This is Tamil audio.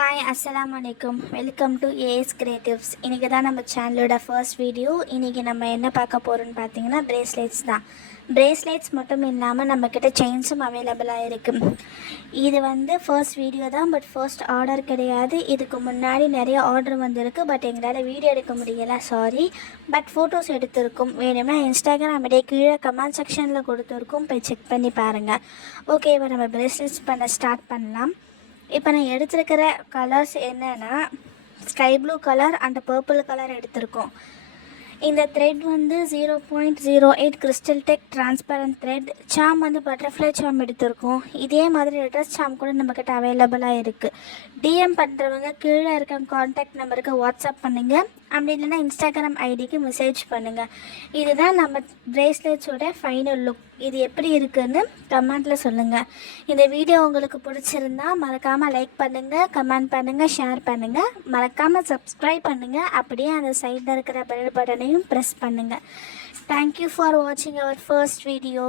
ஹாய் அஸ்ஸலாமு அலைக்கும். Welcome to as creatives. இன்றைக்கி தான் நம்ம சேனலோட ஃபர்ஸ்ட் வீடியோ. இன்றைக்கி நம்ம என்ன பார்க்க போகிறோன்னு பார்த்தீங்கன்னா பிரேஸ்லெட்ஸ் தான். பிரேஸ்லெட்ஸ் மட்டும் இல்லாமல் நம்மக்கிட்ட செயின்ஸும் அவைலபிளாக இருக்குது. இது ஃபர்ஸ்ட் வீடியோ தான், பட் ஃபர்ஸ்ட் ஆர்டர் கிடையாது. இதுக்கு முன்னாடி நிறைய ஆர்டர் வந்திருக்கு, பட் எங்களால் வீடியோ எடுக்க முடியலை, சாரி. பட் ஃபோட்டோஸ் எடுத்திருக்கோம். வேணும்னா இன்ஸ்டாகிராம் அப்படியே கீழே கமெண்ட் செக்ஷனில் கொடுத்துருக்கோம், போய் செக் பண்ணி பாருங்கள். ஓகே, இப்போ நம்ம பிரேஸ்லெட்ஸ் பண்ண ஸ்டார்ட் பண்ணலாம். இப்போ நான் எடுத்துருக்கிற கலர்ஸ் என்னென்னா sky blue colour and purple colour எடுத்திருக்கோம். இந்த thread 0.08 crystal tech transparent thread. சாம் பட்டர்ஃப்ளை சாம் எடுத்திருக்கோம். இதே மாதிரி லெட்டர்ஸ் சாம் கூட நம்மக்கிட்ட அவைலபிளாக இருக்குது. டிஎம் பண்ணுறவங்க கீழே இருக்க காண்டாக்ட் நம்பருக்கு வாட்ஸ்அப் பண்ணுங்கள், அப்படி இல்லைன்னா இன்ஸ்டாகிராம் ஐடிக்கு மெசேஜ் பண்ணுங்கள். இதுதான் நம்ம பிரேஸ்லெட்ஸோட ஃபைனல் லுக். இது எப்படி இருக்குதுன்னு கமெண்ட்டில் சொல்லுங்கள். இந்த வீடியோ உங்களுக்கு பிடிச்சிருந்தா மறக்காமல் லைக் பண்ணுங்கள், கமெண்ட் பண்ணுங்கள், ஷேர் பண்ணுங்கள். மறக்காமல் சப்ஸ்கிரைப் பண்ணுங்கள். அப்படியே அந்த சைடில் இருக்கிற பெல் பட்டனையும் ப்ரெஸ் பண்ணுங்கள். தேங்க்யூ ஃபார் வாட்சிங் அவர் ஃபர்ஸ்ட் வீடியோ.